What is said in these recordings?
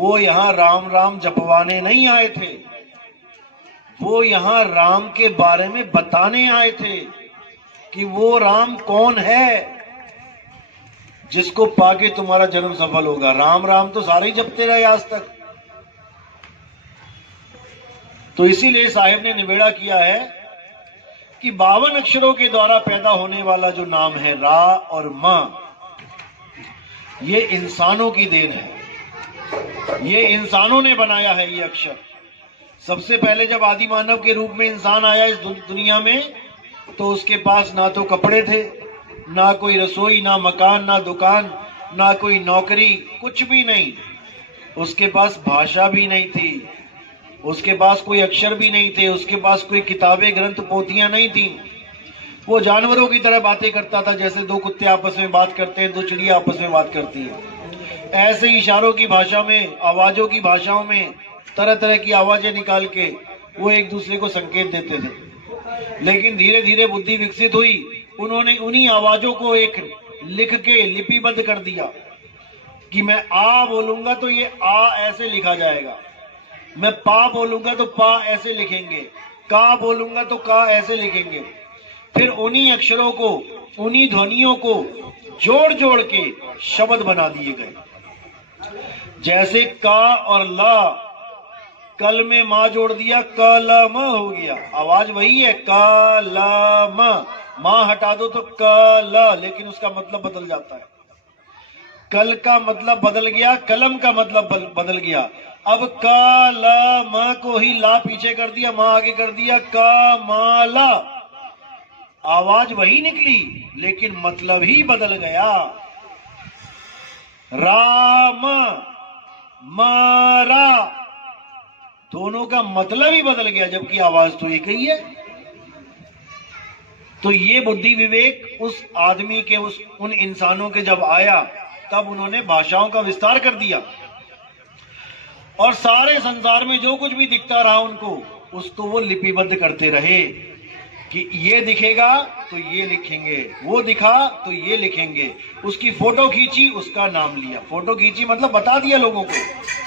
वो यहाँ राम राम जपवाने नहीं आए थे, वो यहाँ राम के बारे में बताने आए थे कि वो राम कौन है जिसको पाके तुम्हारा जन्म सफल होगा। राम राम तो सारे ही जपते रहे आज तक। तो इसीलिए साहिब ने निबेड़ा किया है कि 52 अक्षरों के द्वारा पैदा होने वाला जो नाम है रा और मां, ये इंसानों की देन है, ये इंसानों ने बनाया है ये अक्षर। सबसे पहले जब आदि मानव के रूप में इंसान आया इस दुनिया में, तो उसके पास ना तो कपड़े थे, ना कोई रसोई, ना मकान, ना दुकान, ना कोई नौकरी, कुछ भी नहीं। उसके पास भाषा भी नहीं थी, उसके पास कोई अक्षर भी नहीं थे, उसके पास कोई किताबें ग्रंथ पोथियां नहीं थी। वो जानवरों की तरह बातें करता था, जैसे दो कुत्ते आपस में बात करते हैं, दो चिड़िया आपस में बात करती है। ऐसे इशारों की भाषा में, आवाजों की भाषाओं में तरह तरह की आवाजें निकाल के वो एक दूसरे को संकेत देते थे। लेकिन धीरे धीरे बुद्धि विकसित हुई, उन्होंने उन्हीं आवाजों को एक लिख के लिपिबद्ध कर दिया कि मैं आ बोलूंगा तो ये आ ऐसे लिखा जाएगा, मैं पा बोलूंगा तो पा ऐसे लिखेंगे, का बोलूंगा तो का ऐसे लिखेंगे। फिर उन्हीं अक्षरों को, उन्हीं ध्वनियों को जोड़ जोड़ के शब्द बना दिए गए। जैसे का और ला, कल में मां जोड़ दिया, क ल म हो गया, आवाज वही है क ल म। मां हटा दो तो क ल, लेकिन उसका मतलब बदल जाता है। कल का मतलब बदल गया, कलम का मतलब बदल गया। अब क ल म को ही ला पीछे कर दिया, मां आगे कर दिया, क म ल। आवाज वही निकली लेकिन मतलब ही बदल गया। राम मारा, दोनों का मतलब ही बदल गया, जबकि आवाज तो एक ही है। तो ये बुद्धि विवेक उस आदमी के, उन इंसानों के जब आया, तब उन्होंने भाषाओं का विस्तार कर दिया और सारे संसार में जो कुछ भी दिखता रहा उनको, उसको वो लिपिबद्ध करते रहे कि ये दिखेगा तो ये लिखेंगे, वो दिखा तो ये लिखेंगे। उसकी फोटो खींची, उसका नाम लिया। फोटो खींची मतलब बता दिया लोगों को,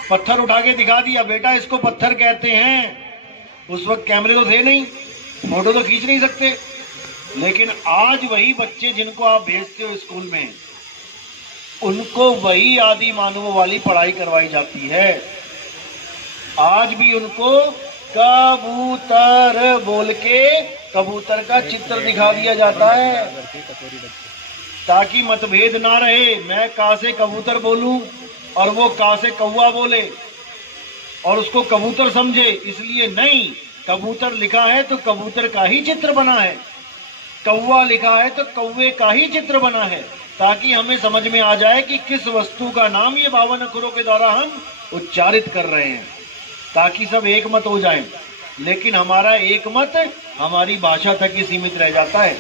पत्थर उठा के दिखा दिया, बेटा इसको पत्थर कहते हैं। उस वक्त कैमरे तो थे नहीं, फोटो तो खींच नहीं सकते। लेकिन आज वही बच्चे जिनको आप भेजते हो स्कूल में, उनको वही आदि मानवों वाली पढ़ाई करवाई जाती है। आज भी उनको कबूतर बोल के कबूतर का चित्र दिखा दिया जाता है ताकि मतभेद ना रहे। मैं का से कबूतर बोलूं और वो का से कौवा बोले और उसको कबूतर समझे, इसलिए नहीं। कबूतर लिखा है तो कबूतर का ही चित्र बना है, कौवा लिखा है तो कौवे का ही चित्र बना है, ताकि हमें समझ में आ जाए कि किस वस्तु का नाम ये 52 अक्षरों के द्वारा हम उच्चारित कर रहे हैं, ताकि सब एक मत हो जाए। लेकिन हमारा एक मत हमारी भाषा तक ही सीमित रह जाता है।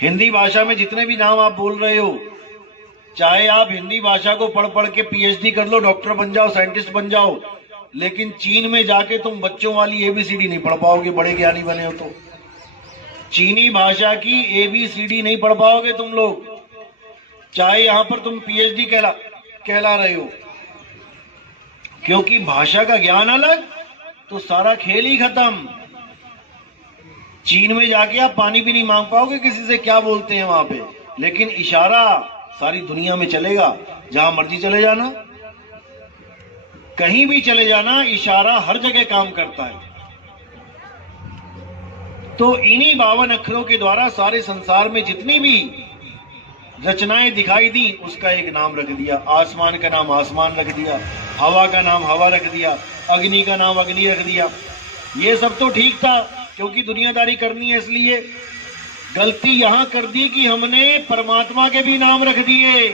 हिंदी भाषा में जितने भी नाम आप बोल रहे हो, चाहे आप हिंदी भाषा को पढ़ पढ़ के पीएचडी कर लो, डॉक्टर बन जाओ, साइंटिस्ट बन जाओ, लेकिन चीन में जाके तुम बच्चों वाली एबीसीडी नहीं पढ़ पाओगे, बड़े ज्ञानी बने हो तो। चीनी भाषा की एबीसीडी नहीं पढ़ पाओगे तुम लोग, चाहे यहां पर तुम पीएचडी कहला रहे हो, क्योंकि भाषा का ज्ञान अलग तो सारा खेल ही खत्म। चीन में जाके आप पानी भी नहीं मांग पाओगे किसी से, क्या बोलते हैं वहां पे, लेकिन इशारा सारी दुनिया में चलेगा। जहां मर्जी चले जाना, कहीं भी चले जाना, इशारा हर जगह काम करता है। तो इन्हीं 52 अक्षरों के द्वारा सारे संसार में जितनी भी रचनाएं दिखाई दी, उसका एक नाम रख दिया। आसमान का नाम आसमान रख दिया, हवा का नाम हवा रख दिया, अग्नि का नाम अग्नि रख दिया। ये सब तो ठीक था क्योंकि दुनियादारी करनी है, इसलिए। गलती यहां कर दी कि हमने परमात्मा के भी नाम रख दिए।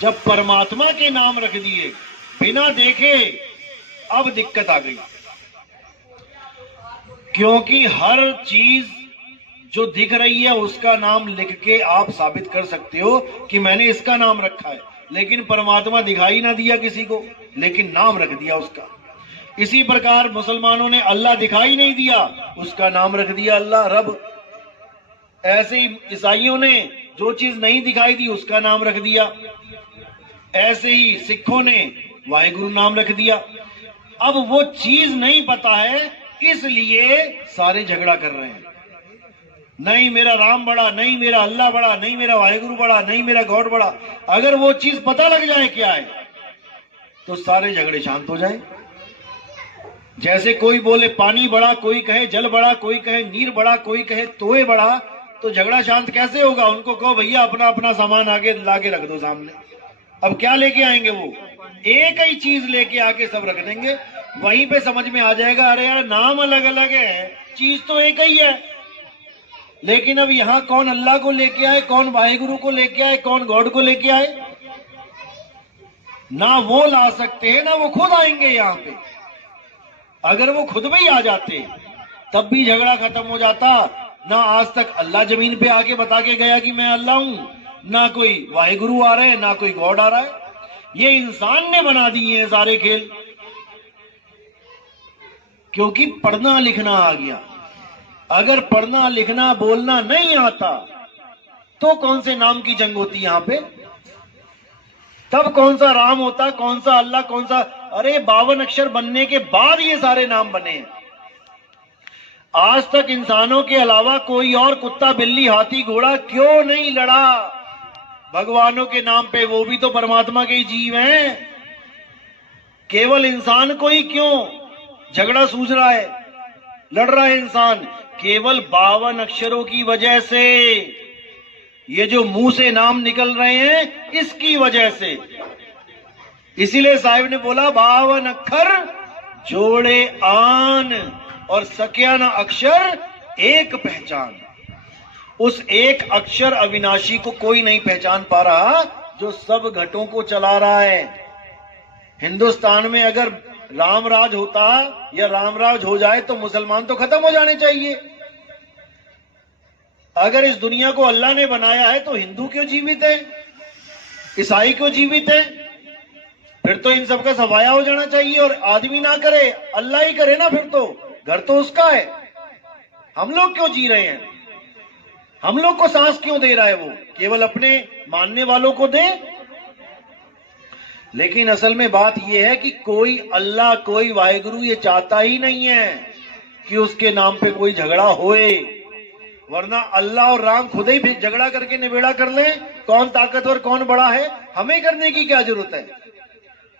जब परमात्मा के नाम रख दिए बिना देखे, अब दिक्कत आ गई, क्योंकि हर चीज जो दिख रही है उसका नाम लिख के आप साबित कर सकते हो कि मैंने इसका नाम रखा है। लेकिन परमात्मा दिखाई ना दिया किसी को, लेकिन नाम रख दिया उसका। इसी प्रकार मुसलमानों ने अल्लाह दिखाई नहीं दिया, उसका नाम रख दिया अल्लाह, रब। ऐसे ही ईसाइयों ने जो चीज नहीं दिखाई दी, उसका नाम रख दिया। ऐसे ही सिखों ने वाहेगुरु नाम रख दिया। अब वो चीज नहीं पता है, इसलिए सारे झगड़ा कर रहे हैं। नहीं मेरा राम बड़ा, नहीं मेरा अल्लाह बड़ा, नहीं मेरा वाहेगुरु बड़ा, नहीं मेरा गॉड बड़ा। अगर वो चीज पता लग जाए क्या है, तो सारे झगड़े शांत हो जाए। जैसे कोई बोले पानी बड़ा, कोई कहे जल बड़ा, कोई कहे नीर बड़ा, कोई कहे तोए बड़ा, तो झगड़ा शांत कैसे होगा? उनको कहो भैया अपना अपना सामान आगे लाके रख दो सामने। अब क्या लेके आएंगे? वो एक ही चीज लेके आके सब रख देंगे। वहीं पे समझ में आ जाएगा, अरे यार नाम अलग अलग है, चीज तो एक ही है। लेकिन अब यहां कौन अल्लाह को लेके आए, कौन वाहेगुरु को लेके आए, कौन गॉड को लेके आए? ना वो ला सकते हैं, ना वो खुद आएंगे यहां पे। अगर वो खुद भी आ जाते तब भी झगड़ा खत्म हो जाता। ना आज तक अल्लाह जमीन पे आके बता के गया कि मैं अल्लाह हूं, ना कोई वाहेगुरु आ रहे हैं, ना कोई गॉड आ रहा है। ये इंसान ने बना दिए हैं सारे खेल, क्योंकि पढ़ना लिखना आ गया। अगर पढ़ना लिखना बोलना नहीं आता तो कौन से नाम की जंग होती यहां पे? तब कौन सा राम होता, कौन सा अल्लाह, कौन सा? अरे 52 अक्षर बनने के बाद ये सारे नाम बने हैं। आज तक इंसानों के अलावा कोई और कुत्ता बिल्ली हाथी घोड़ा क्यों नहीं लड़ा भगवानों के नाम पे? वो भी तो परमात्मा के ही जीव हैं। केवल इंसान को ही क्यों झगड़ा सूझ रहा है, लड़ रहा है इंसान? केवल 52 अक्षरों की वजह से, ये जो मुंह से नाम निकल रहे हैं इसकी वजह से। इसीलिए साहिब ने बोला 52 अक्षर जोड़े आन और सकिया न अक्षर एक पहचान। उस एक अक्षर अविनाशी को कोई नहीं पहचान पा रहा जो सब घटों को चला रहा है। हिंदुस्तान में अगर रामराज होता या रामराज हो जाए तो मुसलमान तो खत्म हो जाने चाहिए। अगर इस दुनिया को अल्लाह ने बनाया है तो हिंदू क्यों जीवित है, ईसाई क्यों जीवित है? फिर तो इन सबका सफाया हो जाना चाहिए। और आदमी ना करे, अल्लाह ही करे ना, फिर तो घर तो उसका है। हम लोग क्यों जी रहे हैं? हम लोग को सांस क्यों दे रहा है? वो केवल अपने मानने वालों को दे। लेकिन असल में बात यह है कि कोई अल्लाह, कोई वाहेगुरु ये चाहता ही नहीं है कि उसके नाम पे कोई झगड़ा होए। वरना अल्लाह और राम खुद ही झगड़ा करके निबेड़ा कर ले। कौन ताकतवर, कौन बड़ा है, हमें करने की क्या जरूरत है?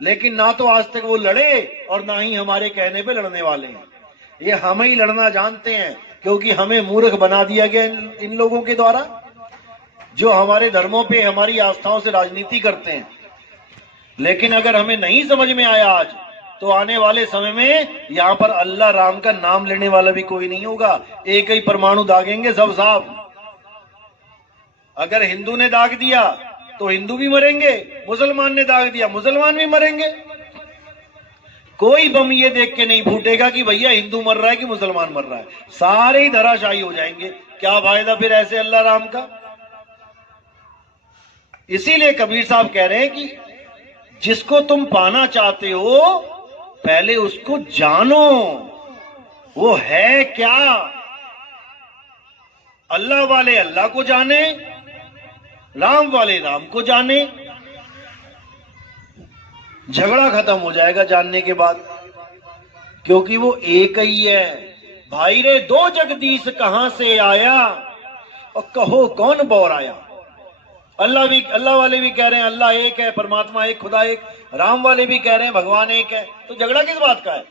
लेकिन ना तो आज तक वो लड़े और ना ही हमारे कहने पे लड़ने वाले हैं। ये हम ही लड़ना जानते हैं, क्योंकि हमें मूर्ख बना दिया गया इन लोगों के द्वारा, जो हमारे धर्मों पे, हमारी आस्थाओं से राजनीति करते हैं। लेकिन अगर हमें नहीं समझ में आया आज, तो आने वाले समय में यहां पर अल्लाह राम का नाम लेने वाला भी कोई नहीं होगा। एक ही परमाणु दागेंगे सब साहब। अगर हिंदू ने दाग दिया तो हिंदू भी मरेंगे, मुसलमान ने दाग दिया मुसलमान भी मरेंगे। कोई बम ये देख के नहीं फूटेगा कि भैया हिंदू मर रहा है कि मुसलमान मर रहा है। सारे ही धराशायी हो जाएंगे। क्या फायदा फिर ऐसे अल्लाह राम का? इसीलिए कबीर साहब कह रहे हैं कि जिसको तुम पाना चाहते हो पहले उसको जानो, वो है क्या। अल्लाह वाले अल्लाह को जाने, राम वाले राम को जाने। झगड़ा खत्म हो जाएगा जानने के बाद, क्योंकि वो एक ही है। भाई रे दो जगदीश कहां से आया, और कहो कौन बौर आया। अल्लाह वाले भी कह रहे हैं अल्लाह एक है, परमात्मा एक, खुदा एक। राम वाले भी कह रहे हैं भगवान एक है। तो झगड़ा किस बात का है?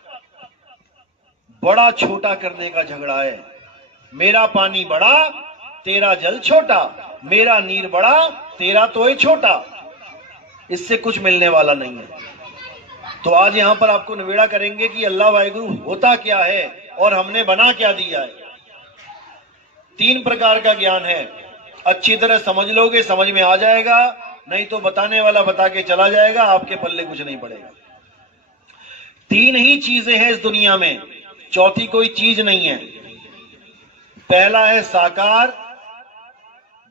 बड़ा छोटा करने का झगड़ा है। मेरा पानी बड़ा, तेरा जल छोटा, मेरा नीर बड़ा, तेरा तोय छोटा। इससे कुछ मिलने वाला नहीं है। तो आज यहां पर आपको निवेड़ा करेंगे कि अल्लाह वाहेगुरु होता क्या है और हमने बना क्या दिया है। 3 प्रकार का ज्ञान है। अच्छी तरह समझ लोगे समझ में आ जाएगा, नहीं तो बताने वाला बता के चला जाएगा, आपके पल्ले कुछ नहीं पड़ेगा। 3 ही चीजें हैं इस दुनिया में, चौथी कोई चीज नहीं है। पहला है साकार,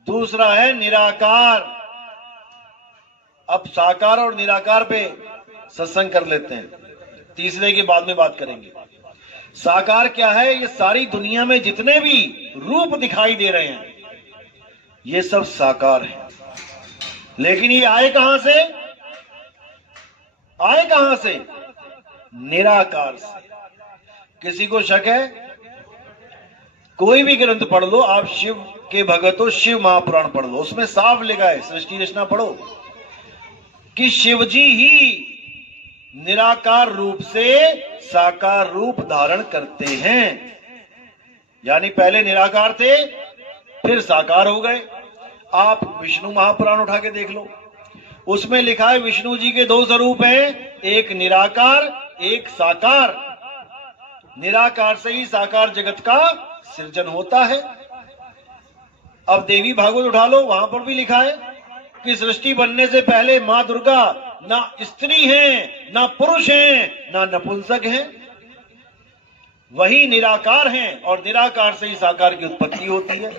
दूसरा है निराकार। अब साकार और निराकार पे सत्संग कर लेते हैं, तीसरे के बाद में बात करेंगे। साकार क्या है? ये सारी दुनिया में जितने भी रूप दिखाई दे रहे हैं ये सब साकार है। लेकिन ये आए कहां से? आए कहां से? निराकार से। किसी को शक है? कोई भी ग्रंथ पढ़ लो आप, शिव के भगत हो, शिव महापुराण पढ़ लो, उसमें साफ लिखा है, सृष्टि रचना पढ़ो, कि शिवजी ही निराकार रूप से साकार रूप धारण करते हैं। यानी पहले निराकार थे, फिर साकार हो गए। आप विष्णु महापुराण उठा के देख लो, उसमें लिखा है विष्णु जी के दो स्वरूप हैं, एक निराकार, एक साकार। निराकार से ही साकार जगत का सृजन होता है। अब देवी भागवत उठा लो, वहां पर भी लिखा है कि सृष्टि बनने से पहले मां दुर्गा ना स्त्री हैं, ना पुरुष हैं, ना नपुंसक हैं, वही निराकार हैं, और निराकार से ही साकार की उत्पत्ति होती है।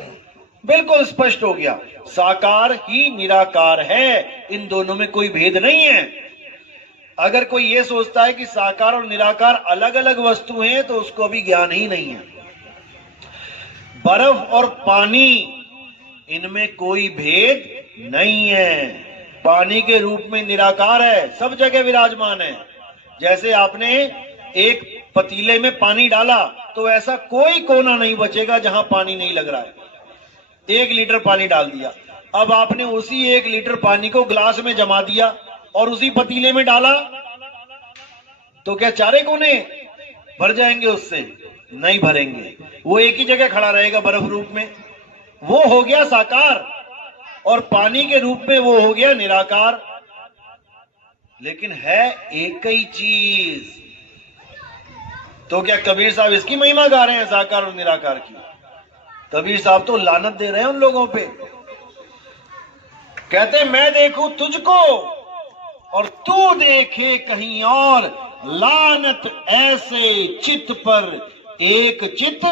बिल्कुल स्पष्ट हो गया, साकार ही निराकार है, इन दोनों में कोई भेद नहीं है। अगर कोई ये सोचता है कि साकार और निराकार अलग अलग वस्तु हैं, तो उसको अभी ज्ञान ही नहीं है। बर्फ और पानी, इनमें कोई भेद नहीं है। पानी के रूप में निराकार है, सब जगह विराजमान है। जैसे आपने एक पतीले में पानी डाला तो ऐसा कोई कोना नहीं बचेगा जहां पानी नहीं लग रहा है। 1 लीटर पानी डाल दिया, अब आपने उसी 1 लीटर पानी को ग्लास में जमा दिया और उसी पतीले में डाला, तो क्या चारे कोने भर जाएंगे? उससे नहीं भरेंगे, वो एक ही जगह खड़ा रहेगा बर्फ रूप में। वो हो गया साकार, और पानी के रूप में वो हो गया निराकार। लेकिन है एक ही चीज। तो क्या कबीर साहब इसकी महिमा गा रहे हैं, साकार और निराकार की? कबीर साहब तो लानत दे रहे हैं उन लोगों पे। कहते मैं देखूं तुझको और तू देखे कहीं और, लानत ऐसे चित पर एक चित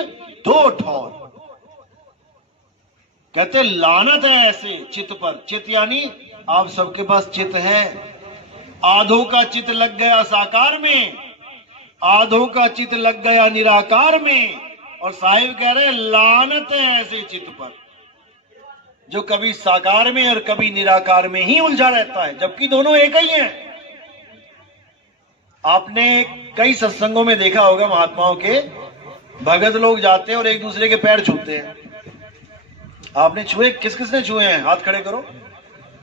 दो ठौर। कहते लानत है ऐसे चित पर। चित यानी आप सबके पास चित है। आधों का चित लग गया साकार में, आधों का चित लग गया निराकार में, और साहिब कह रहे लानत है ऐसे चित पर जो कभी साकार में और कभी निराकार में ही उलझा रहता है, जबकि दोनों एक ही हैं। आपने कई सत्संगों में देखा होगा, महात्माओं के भगत लोग जाते हैं और एक दूसरे के पैर छूते हैं। आपने छुए? किस किस ने छुए हैं? हाथ खड़े करो।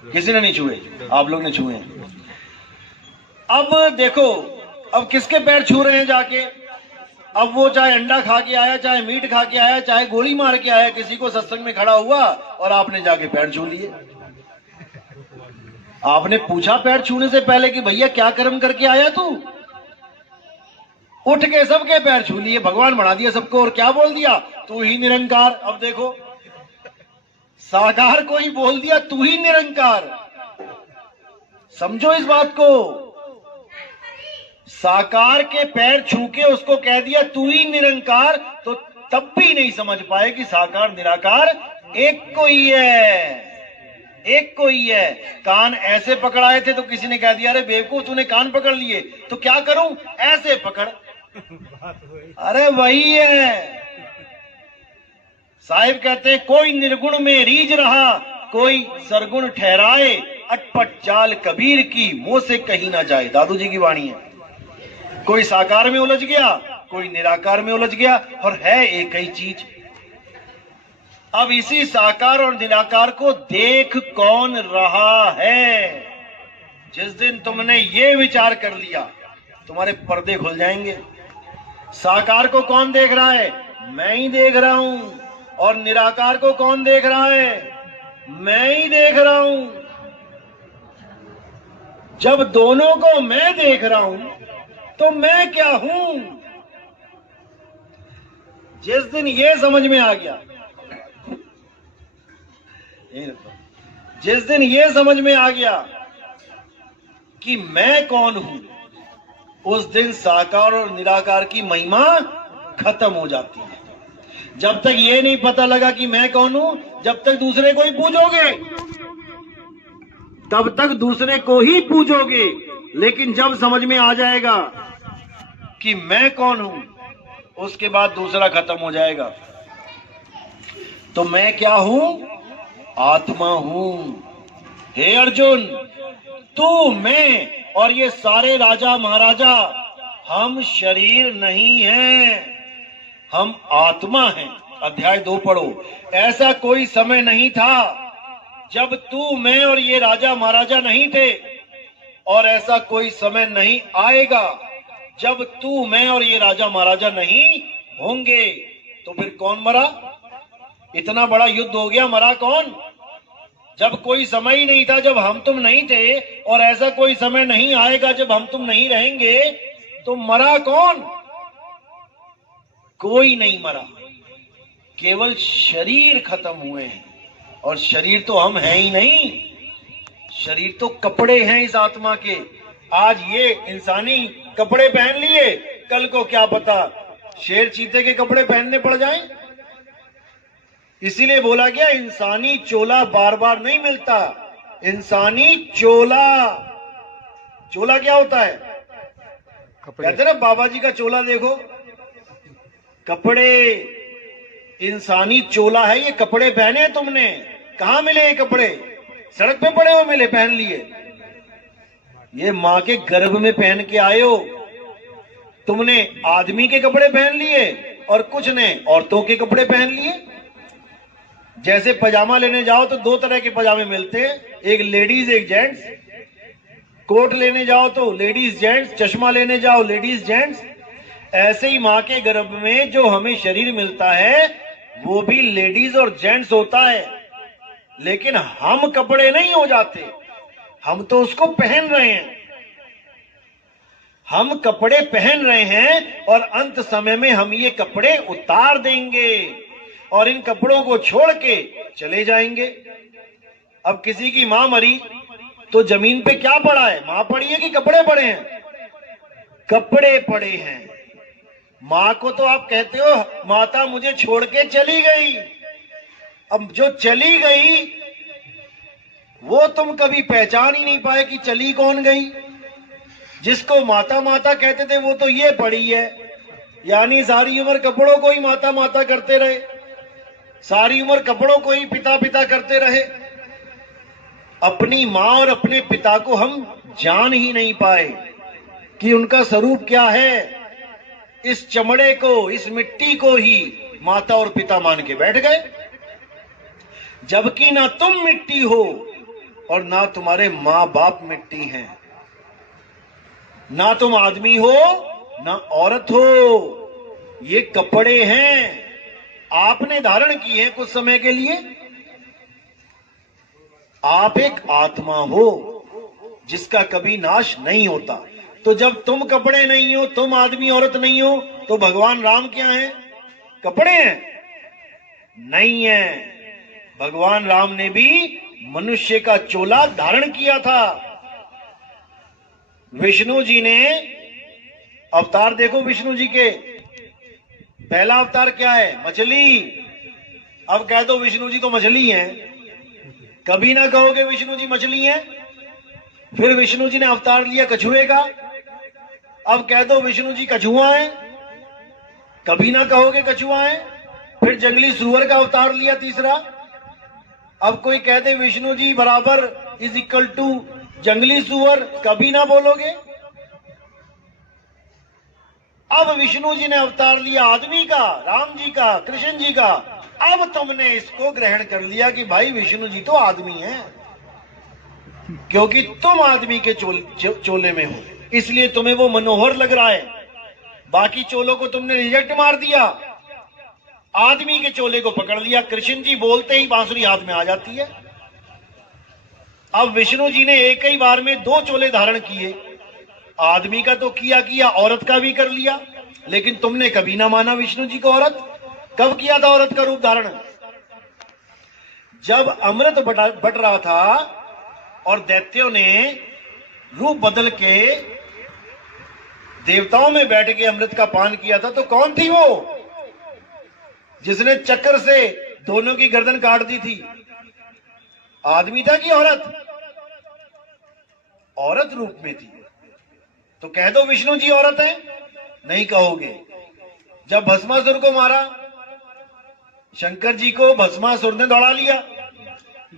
किसी ने नहीं छुए, आप लोग ने छुए हैं। अब देखो, अब किसके पैर छू रहे हैं जाके? अब वो चाहे अंडा खा के आया, चाहे मीट खा के आया, चाहे गोली मार के आया, किसी को सत्संग में खड़ा हुआ और आपने जाके पैर छू लिए। आपने पूछा पैर छूने से पहले कि भैया क्या कर्म करके आया तू? उठ के सबके पैर छू लिए, भगवान बना दिया सबको, और क्या बोल दिया? तू ही निरंकार। अब देखो, साकार को ही बोल दिया तू ही निरंकार। समझो इस बात को। साकार के पैर छू के उसको कह दिया तू ही निरंकार, तो तब भी नहीं समझ पाए कि साकार निराकार एक को ही है, एक को ही है। कान ऐसे पकड़ाए थे तो किसी ने कह दिया अरे बेवकूफ तूने कान पकड़ लिए, तो क्या करूं? ऐसे पकड़। अरे वही है। साहिब कहते हैं कोई निर्गुण में रीझ रहा, कोई सरगुण ठहराए, अटपट चाल कबीर की मुंह से कही ना जाए। दादू जी की वाणी है। कोई साकार में उलझ गया, कोई निराकार में उलझ गया, और है एक ही चीज। अब इसी साकार और निराकार को देख कौन रहा है? जिस दिन तुमने ये विचार कर लिया, तुम्हारे पर्दे खुल जाएंगे। साकार को कौन देख रहा है? मैं ही देख रहा हूं। और निराकार को कौन देख रहा है? मैं ही देख रहा हूं। जब दोनों को मैं देख रहा हूं तो मैं क्या हूं? जिस दिन ये समझ में आ गया, जिस दिन ये समझ में आ गया कि मैं कौन हूं, उस दिन साकार और निराकार की महिमा खत्म हो जाती है। जब तक ये नहीं पता लगा कि मैं कौन हूं, जब तक दूसरे को ही पूजोगे, तब तक दूसरे को ही पूजोगे। लेकिन जब समझ में आ जाएगा कि मैं कौन हूं, उसके बाद दूसरा खत्म हो जाएगा। तो मैं क्या हूं? आत्मा हूं। हे अर्जुन, तू मैं और ये सारे राजा महाराजा हम शरीर नहीं हैं, हम आत्मा हैं। अध्याय 2 पढ़ो। ऐसा कोई समय नहीं था जब तू, मैं और ये राजा महाराजा नहीं थे, और ऐसा कोई समय नहीं आएगा जब तू, मैं और ये राजा महाराजा नहीं होंगे। तो फिर कौन मरा? इतना बड़ा युद्ध हो गया, मरा कौन? जब कोई समय ही नहीं था, जब हम तुम नहीं थे, और ऐसा कोई समय नहीं आएगा जब हम तुम नहीं रहेंगे, तो मरा कौन? कोई नहीं मरा, केवल शरीर खत्म हुए हैं। और शरीर तो हम हैं ही नहीं, शरीर तो कपड़े हैं इस आत्मा के। आज ये इंसानी कपड़े पहन लिए, कल को क्या पता शेर चीते के कपड़े पहनने पड़ जाएं। इसीलिए बोला गया इंसानी चोला बार बार नहीं मिलता। इंसानी चोला, चोला क्या होता है? कहते ना बाबा जी का चोला देखो, कपड़े। इंसानी चोला है ये, कपड़े पहने तुमने। कहां मिले ये कपड़े? सड़क पे पड़े हुए मिले, पहन लिए। ये मां के गर्भ में पहन के आए हो। तुमने आदमी के कपड़े पहन लिए और कुछ ने औरतों के कपड़े पहन लिए। जैसे पजामा लेने जाओ तो 2 तरह के पजामे मिलते हैं, एक लेडीज एक जेंट्स। कोट लेने जाओ तो लेडीज जेंट्स, चश्मा लेने जाओ लेडीज जेंट्स। ऐसे ही मां के गर्भ में जो हमें शरीर मिलता है वो भी लेडीज और जेंट्स होता है, लेकिन हम कपड़े नहीं हो जाते, हम तो उसको पहन रहे हैं। हम कपड़े पहन रहे हैं और अंत समय में हम ये कपड़े उतार देंगे और इन कपड़ों को छोड़ के चले जाएंगे। अब किसी की मां मरी तो जमीन पे क्या पड़ा है? मां पड़ी है कि कपड़े पड़े हैं? कपड़े पड़े हैं। मां को तो आप कहते हो माता मुझे छोड़ के चली गई। अब जो चली गई वो तुम कभी पहचान ही नहीं पाए कि चली कौन गई। जिसको माता माता कहते थे वो तो ये पड़ी है, यानी सारी उम्र कपड़ों को ही माता माता करते रहे, सारी उम्र कपड़ों को ही पिता पिता करते रहे। अपनी मां और अपने पिता को हम जान ही नहीं पाए कि उनका स्वरूप क्या है। इस चमड़े को, इस मिट्टी को ही माता और पिता मान के बैठ गए, जबकि ना तुम मिट्टी हो और ना तुम्हारे मां बाप मिट्टी हैं। ना तुम आदमी हो ना औरत हो, ये कपड़े हैं, आपने धारण किए हैं कुछ समय के लिए। आप एक आत्मा हो जिसका कभी नाश नहीं होता। तो जब तुम कपड़े नहीं हो, तुम आदमी औरत नहीं हो, तो भगवान राम क्या हैं? कपड़े हैं? नहीं है। भगवान राम ने भी मनुष्य का चोला धारण किया था। विष्णु जी ने अवतार देखो, विष्णु जी के पहला अवतार क्या है? मछली। अब कह दो विष्णु जी तो मछली हैं, कभी ना कहोगे विष्णु जी मछली हैं। फिर विष्णु जी ने अवतार लिया कछुए का, अब कह दो विष्णु जी कछुआ है, कभी ना कहोगे कछुआ है। फिर जंगली सुअर का अवतार लिया तीसरा, अब कोई कह दे विष्णु जी बराबर इज इक्वल टू जंगली सुअर, कभी ना बोलोगे। अब विष्णु जी ने अवतार लिया आदमी का, राम जी का, कृष्ण जी का। अब तुमने इसको ग्रहण कर लिया कि भाई विष्णु जी तो आदमी हैं, क्योंकि तुम आदमी के चोले में हो, इसलिए तुम्हें वो मनोहर लग रहा है। बाकी चोलों को तुमने रिजेक्ट मार दिया, आदमी के चोले को पकड़ लिया। कृष्ण जी बोलते ही बांसुरी हाथ में आ जाती है। अब विष्णु जी ने एक ही बार में 2 चोले धारण किए, आदमी का तो किया, औरत का भी कर लिया, लेकिन तुमने कभी ना माना विष्णु जी को औरत। कब किया था औरत का रूप धारण? जब अमृत बट रहा था और दैत्यों ने रूप बदल के देवताओं में बैठ के अमृत का पान किया था, तो कौन थी वो जिसने चक्र से दोनों की गर्दन काट दी थी? आदमी था कि औरत? औरत रूप में थी। तो कह दो विष्णु जी औरत है? नहीं कहोगे। जब भस्मासुर को मारा, शंकर जी को भस्मासुर ने दौड़ा लिया,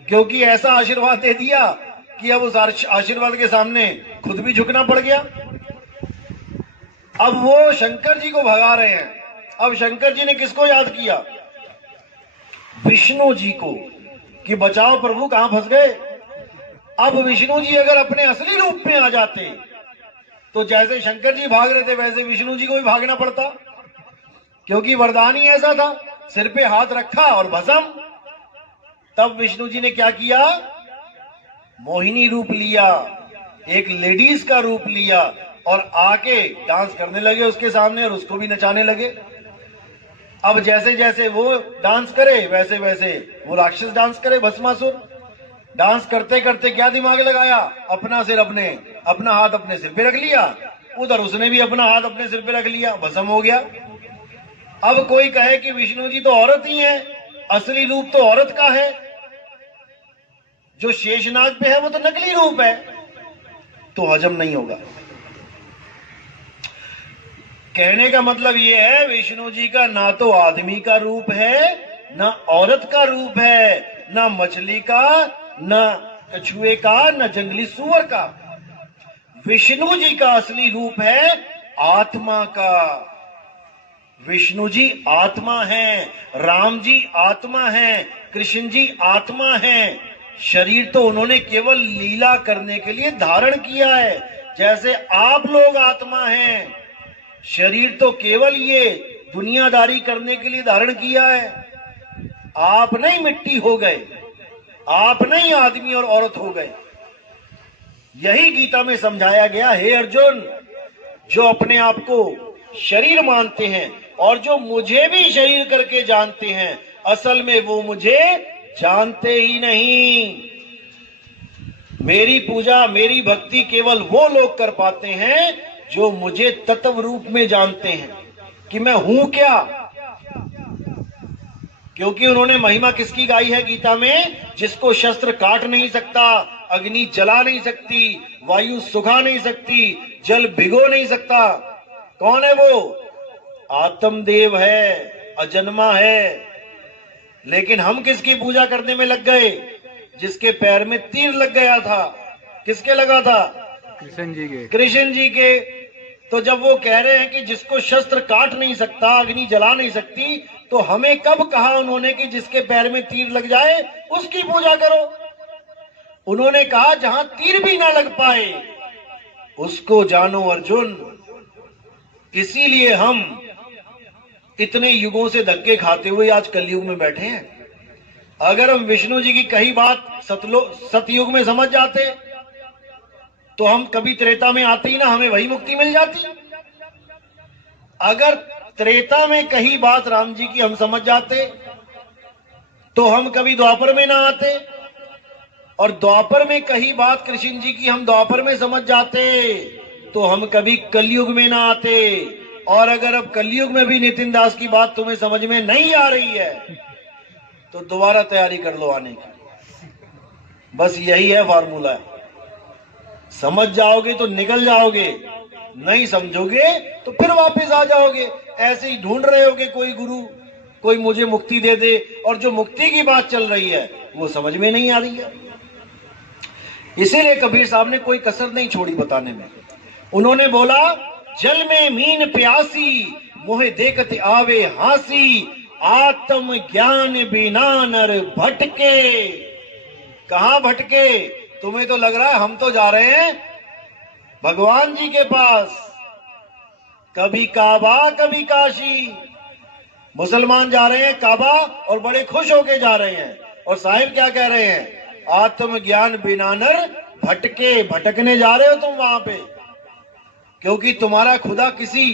क्योंकि ऐसा आशीर्वाद दे दिया कि अब उस आशीर्वाद के सामने खुद भी झुकना पड़ गया। अब वो शंकर जी को भगा रहे हैं। अब शंकर जी ने किसको याद किया? विष्णु जी को, कि बचाओ प्रभु, कहां फंस गए। अब विष्णु जी अगर अपने असली रूप में आ जाते तो जैसे शंकर जी भाग रहे थे वैसे विष्णु जी को भी भागना पड़ता, क्योंकि वरदान ही ऐसा था। सिर पे हाथ रखा और भस्म। तब विष्णु जी ने क्या किया? मोहिनी रूप लिया, एक लेडीज का रूप लिया और आके डांस करने लगे उसके सामने और उसको भी नचाने लगे। अब जैसे जैसे वो डांस करे वैसे वैसे वो राक्षस डांस करे, भस्मासुर। डांस करते करते क्या दिमाग लगाया? अपना हाथ अपने सिर पे रख लिया, उधर उसने भी अपना हाथ अपने सिर पे रख लिया, भस्म हो गया। अब कोई कहे कि विष्णु जी तो औरत ही है, असली रूप तो औरत का है, जो शेषनाग पे है वो तो नकली रूप है, तो हजम नहीं होगा। कहने का मतलब ये है, विष्णु जी का ना तो आदमी का रूप है, ना औरत का रूप है, ना मछली का, ना कछुए का, ना जंगली सूअर का। विष्णु जी का असली रूप है आत्मा का। विष्णु जी आत्मा है, राम जी आत्मा है, कृष्ण जी आत्मा है। शरीर तो उन्होंने केवल लीला करने के लिए धारण किया है, जैसे आप लोग आत्मा हैं। शरीर तो केवल ये दुनियादारी करने के लिए धारण किया है। आप नहीं मिट्टी हो गए, आप नहीं आदमी और औरत हो गए। यही गीता में समझाया गया। हे अर्जुन, जो अपने आप को शरीर मानते हैं और जो मुझे भी शरीर करके जानते हैं, असल में वो मुझे जानते ही नहीं। मेरी पूजा, मेरी भक्ति केवल वो लोग कर पाते हैं जो मुझे तत्व रूप में जानते हैं कि मैं हूं क्या। क्योंकि उन्होंने महिमा किसकी गाई है गीता में? जिसको शस्त्र काट नहीं सकता, अग्नि जला नहीं सकती, वायु सुखा नहीं सकती, जल भिगो नहीं सकता। कौन है वो? आत्मदेव है, अजन्मा है। लेकिन हम किसकी पूजा करने में लग गए? जिसके पैर में तीर लग गया था। किसके लगा था? कृष्ण जी के। कृष्ण जी के। तो जब वो कह रहे हैं कि जिसको शस्त्र काट नहीं सकता, अग्नि जला नहीं सकती, तो हमें कब कहा उन्होंने कि जिसके पैर में तीर लग जाए उसकी पूजा करो? उन्होंने कहा जहां तीर भी ना लग पाए उसको जानो अर्जुन। इसीलिए हम इतने युगों से धक्के खाते हुए आज कलयुग में बैठे हैं। अगर हम विष्णु जी की कही बात सतयुग में समझ जाते तो हम कभी त्रेता में आते ही ना, हमें वही मुक्ति मिल जाती। अगर त्रेता में कही बात राम जी की हम समझ जाते तो हम कभी द्वापर में ना आते, और द्वापर में कही बात कृष्ण जी की हम द्वापर में समझ जाते तो हम कभी कलयुग में ना आते। और अगर अब कलयुग में भी नितिन दास की बात तुम्हें समझ में नहीं आ रही है तो दोबारा तैयारी कर लो आने की। बस यही है फॉर्मूला। समझ जाओगे तो निकल जाओगे, नहीं समझोगे तो फिर वापस आ जाओगे। ऐसे ही ढूंढ रहे होगे कोई गुरु, कोई मुझे मुक्ति दे दे, और जो मुक्ति की बात चल रही है वो समझ में नहीं आ रही है। इसीलिए कबीर साहब ने कोई कसर नहीं छोड़ी बताने में। उन्होंने बोला, जल में मीन प्यासी, मोहे देखत आवे हासी, आत्म ज्ञान बिना नर भटके। कहां भटके? तुम्हें तो लग रहा है हम तो जा रहे हैं भगवान जी के पास। कभी काबा कभी काशी। मुसलमान जा रहे हैं काबा और बड़े खुश होके जा रहे हैं, और साहिब क्या कह रहे हैं? आत्म ज्ञान बिना नर भटके। भटकने जा रहे हो तुम वहां पे, क्योंकि तुम्हारा खुदा किसी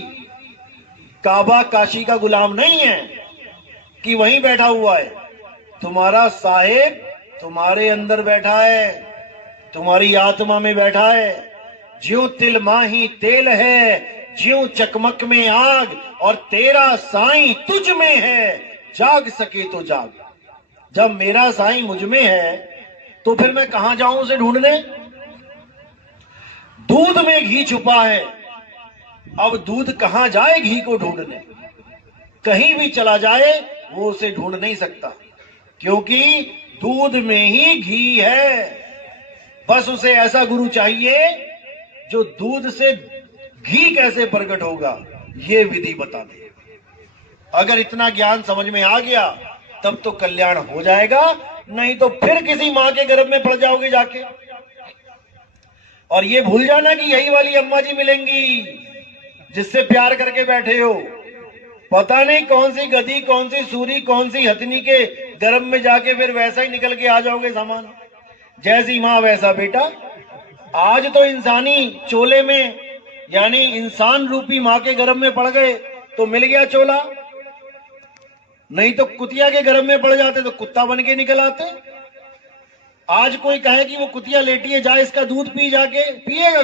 काबा काशी का गुलाम नहीं है कि वहीं बैठा हुआ है। तुम्हारा साहिब तुम्हारे अंदर बैठा है, तुम्हारी आत्मा में बैठा है। ज्यों तिल माही तेल है, ज्यों चकमक में आग, और तेरा साईं तुझ में है, जाग सके तो जाग। जब मेरा साईं मुझ में है तो फिर मैं कहां जाऊं उसे ढूंढने? दूध में घी छुपा है, अब दूध कहां जाए घी को ढूंढने? कहीं भी चला जाए वो उसे ढूंढ नहीं सकता, क्योंकि दूध में ही घी है। बस उसे ऐसा गुरु चाहिए जो दूध से घी कैसे प्रकट होगा ये विधि बता दे। अगर इतना ज्ञान समझ में आ गया तब तो कल्याण हो जाएगा, नहीं तो फिर किसी मां के गर्भ में पड़ जाओगे जाके। और ये भूल जाना कि यही वाली अम्मा जी मिलेंगी जिससे प्यार करके बैठे हो। पता नहीं कौन सी गधी, कौन सी सूरी, कौन सी हथनी के गर्भ में जाके फिर वैसा ही निकल के आ जाओगे सामान। जैसी मां वैसा बेटा। आज तो इंसानी चोले में यानी इंसान रूपी मां के गर्भ में पड़ गए तो मिल गया चोला, नहीं तो कुतिया के गर्भ में पड़ जाते तो कुत्ता बन के निकल आते। आज कोई कहे कि वो कुतिया लेटी है, जा इसका दूध पी, जाके पिएगा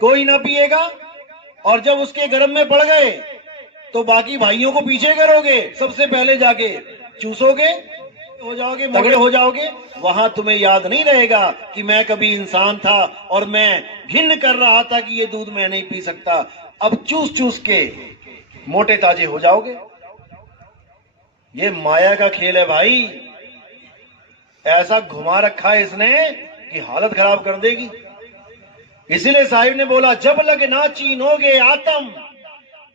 कोई ना पिएगा। और जब उसके गर्भ में पड़ गए तो बाकी भाइयों को पीछे करोगे, सबसे पहले जाके चूसोगे, हो जाओगे, तगड़े हो जाओगे। वहां तुम्हें याद नहीं रहेगा कि मैं कभी इंसान था और मैं घिन कर रहा था कि ये दूध मैं नहीं पी सकता। अब चूस चूस के मोटे ताजे हो जाओगे। ये माया का खेल है भाई, ऐसा घुमा रखा है इसने कि हालत खराब कर देगी। इसीलिए साहिब ने बोला, जब लग ना चीनोगे आत्म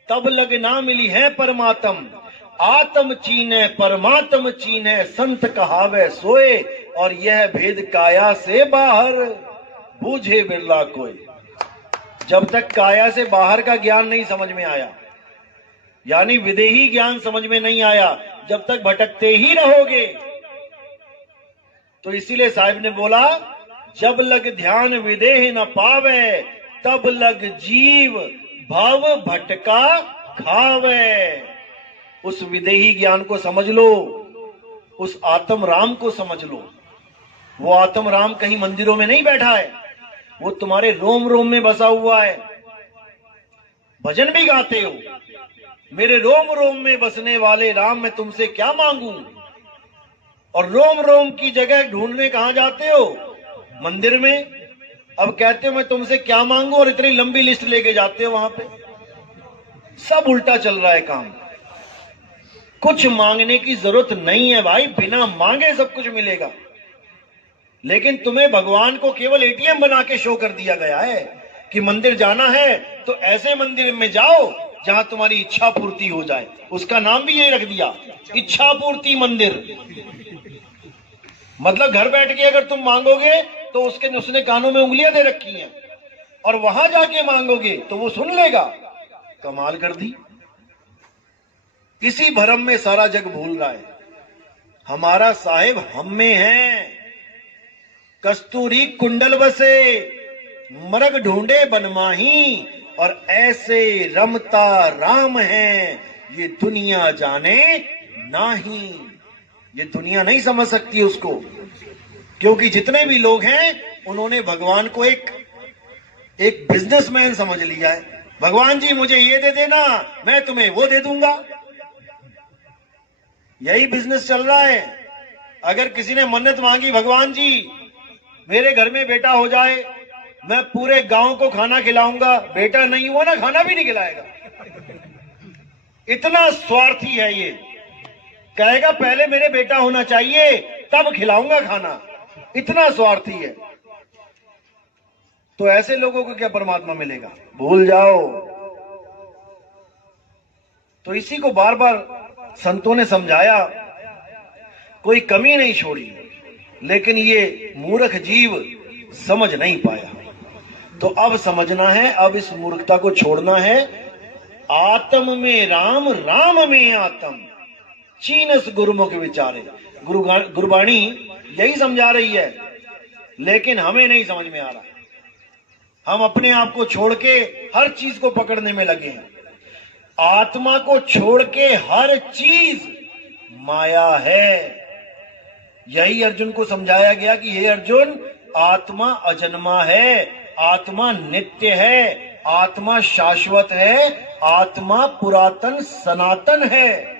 तब लग ना मिली है परमात्म। आत्म चीने परमात्म चीने संत कहावे सोए, और यह भेद काया से बाहर बूझे बिरला कोई। जब तक काया से बाहर का ज्ञान नहीं समझ में आया, यानी विदेही ज्ञान समझ में नहीं आया, जब तक भटकते ही रहोगे। तो इसीलिए साहिब ने बोला, जब लग ध्यान विदेह न पावे तब लग जीव भव भटका खावे। उस विदेही ज्ञान को समझ लो, उस आत्म राम को समझ लो। वो आत्म राम कहीं मंदिरों में नहीं बैठा है, वो तुम्हारे रोम रोम में बसा हुआ है। भजन भी गाते हो, मेरे रोम रोम में बसने वाले राम मैं तुमसे क्या मांगू। और रोम रोम की जगह ढूंढने कहां जाते हो? मंदिर में। अब कहते हो मैं तुमसे क्या मांगू, और इतनी लंबी लिस्ट लेके जाते हो वहां पे। सब उल्टा चल रहा है काम। कुछ मांगने की जरूरत नहीं है भाई, बिना मांगे सब कुछ मिलेगा। लेकिन तुम्हें भगवान को केवल एटीएम बना के शो कर दिया गया है कि मंदिर जाना है तो ऐसे मंदिर में जाओ जहां तुम्हारी इच्छा पूर्ति हो जाए। उसका नाम भी यही रख दिया, इच्छा पूर्ति मंदिर। मतलब घर बैठ के अगर तुम मांगोगे तो उसने कानों में उंगलियां दे रखी हैं, और वहां जाके मांगोगे तो वो सुन लेगा। कमाल कर दी। इसी भरम में सारा जग भूल रहा है। हमारा साहिब हम में है। कस्तूरी कुंडल बसे मरग ढूंढे बनमाही, और ऐसे रमता राम है ये दुनिया जाने नाही। ये दुनिया नहीं समझ सकती उसको, क्योंकि जितने भी लोग हैं उन्होंने भगवान को एक बिजनेसमैन समझ लिया है। भगवान जी मुझे ये दे देना, मैं तुम्हें वो दे दूंगा। यही बिजनेस चल रहा है। अगर किसी ने मन्नत मांगी, भगवान जी मेरे घर में बेटा हो जाए, मैं पूरे गांव को खाना खिलाऊंगा, बेटा नहीं हुआ ना, खाना भी नहीं खिलाएगा। इतना स्वार्थी है ये। कहेगा पहले मेरे बेटा होना चाहिए तब खिलाऊंगा खाना। इतना स्वार्थी है। तो ऐसे लोगों को क्या परमात्मा मिलेगा? भूल जाओ। तो इसी को बार बार संतों ने समझाया, कोई कमी नहीं छोड़ी, लेकिन ये मूर्ख जीव समझ नहीं पाया। तो अब समझना है, अब इस मूर्खता को छोड़ना है। आत्म में राम, राम में आत्म, चीनस गुरुमुख विचारे। गुरबाणी यही समझा रही है, लेकिन हमें नहीं समझ में आ रहा। हम अपने आप को छोड़ के हर चीज को पकड़ने में लगे हैं। आत्मा को छोड़ के हर चीज माया है। यही अर्जुन को समझाया गया कि हे अर्जुन, आत्मा अजन्मा है, आत्मा नित्य है, आत्मा शाश्वत है, आत्मा पुरातन सनातन है।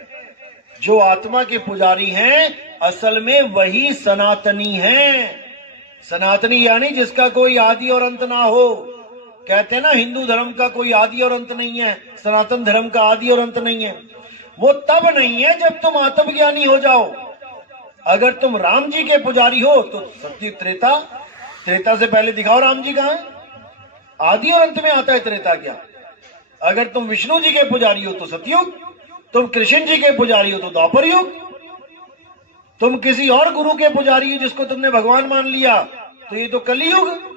जो आत्मा के पुजारी हैं असल में वही सनातनी हैं। सनातनी यानी जिसका कोई आदि और अंत ना हो। कहते हैं ना, हिंदू धर्म का कोई आदि और अंत नहीं है, सनातन धर्म का आदि और अंत नहीं है। वो तब नहीं है जब तुम आत्मज्ञानी हो जाओ। अगर तुम राम जी के पुजारी हो तो सत्युग त्रेता, त्रेता से पहले दिखाओ राम जी कहां है? आदि और अंत में आता है त्रेता क्या? अगर तुम विष्णु जी के पुजारी हो तो सतयुग, तुम कृष्ण जी के पुजारी हो तो द्वापर युग, तुम किसी और गुरु के पुजारी हो जिसको तुमने भगवान मान लिया तो ये तो कलियुग।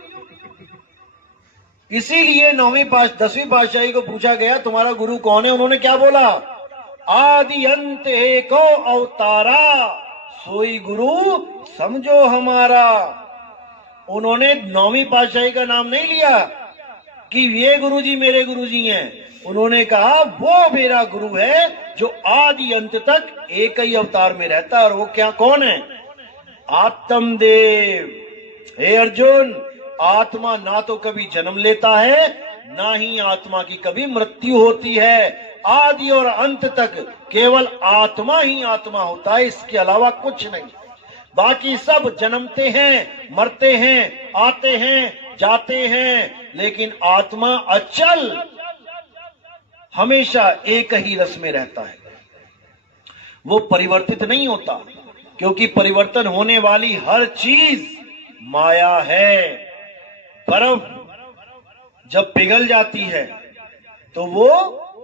इसीलिए 10वीं पातशाही को पूछा गया तुम्हारा गुरु कौन है? उन्होंने क्या बोला? आदि अंत एको अवतारा, सोई गुरु समझो हमारा। उन्होंने 9वीं पातशाही का नाम नहीं लिया कि ये गुरुजी मेरे गुरुजी हैं। उन्होंने कहा वो मेरा गुरु है जो आदि अंत तक एक ही अवतार में रहता है। और वो क्या कौन है? आत्मदेव। हे अर्जुन, आत्मा ना तो कभी जन्म लेता है ना ही आत्मा की कभी मृत्यु होती है। आदि और अंत तक केवल आत्मा ही आत्मा होता है, इसके अलावा कुछ नहीं। बाकी सब जन्मते हैं, मरते हैं, आते हैं, जाते हैं, लेकिन आत्मा अचल हमेशा एक ही रस में रहता है। वो परिवर्तित नहीं होता, क्योंकि परिवर्तन होने वाली हर चीज माया है। बर्फ जब पिघल जाती है तो वो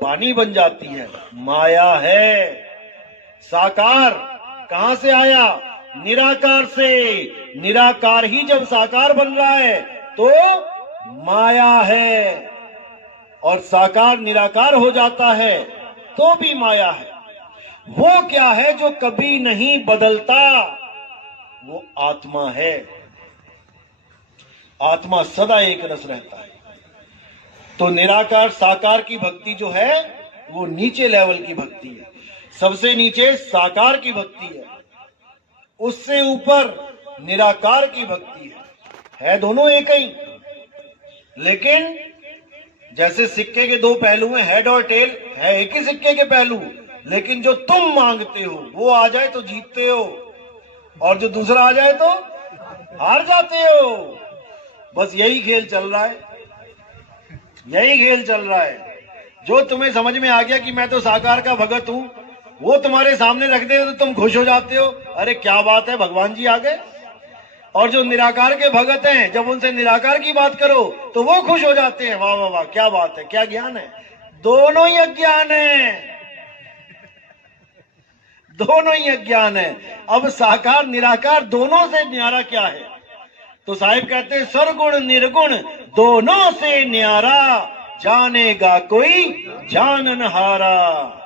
पानी बन जाती है, माया है। साकार कहां से आया? निराकार से। निराकार ही जब साकार बन रहा है तो माया है, और साकार निराकार हो जाता है तो भी माया है। वो क्या है जो कभी नहीं बदलता? वो आत्मा है। आत्मा सदा एक रस रहता है। तो निराकार साकार की भक्ति जो है वो नीचे लेवल की भक्ति है। सबसे नीचे साकार की भक्ति है, उससे ऊपर निराकार की भक्ति है दोनों एक ही। लेकिन जैसे सिक्के के दो पहलू हैं, हेड और टेल, है एक ही सिक्के के पहलू, लेकिन जो तुम मांगते हो वो आ जाए तो जीतते हो, और जो दूसरा आ जाए तो हार जाते हो। बस यही खेल चल रहा है, यही खेल चल रहा है। जो तुम्हें समझ में आ गया कि मैं तो साकार का भगत हूं, वो तुम्हारे सामने रख दे तो तुम खुश हो जाते हो, अरे क्या बात है, भगवान जी आ गए। और जो निराकार के भगत हैं, जब उनसे निराकार की बात करो तो वो खुश हो जाते हैं, वाह वाह वाह क्या बात है, क्या ज्ञान है। दोनों ही अज्ञान है, दोनों ही अज्ञान है। अब साकार निराकार दोनों से न्यारा क्या है? तो साहिब कहते हैं सरगुण निर्गुण दोनों से न्यारा, जानेगा कोई जानन हारा।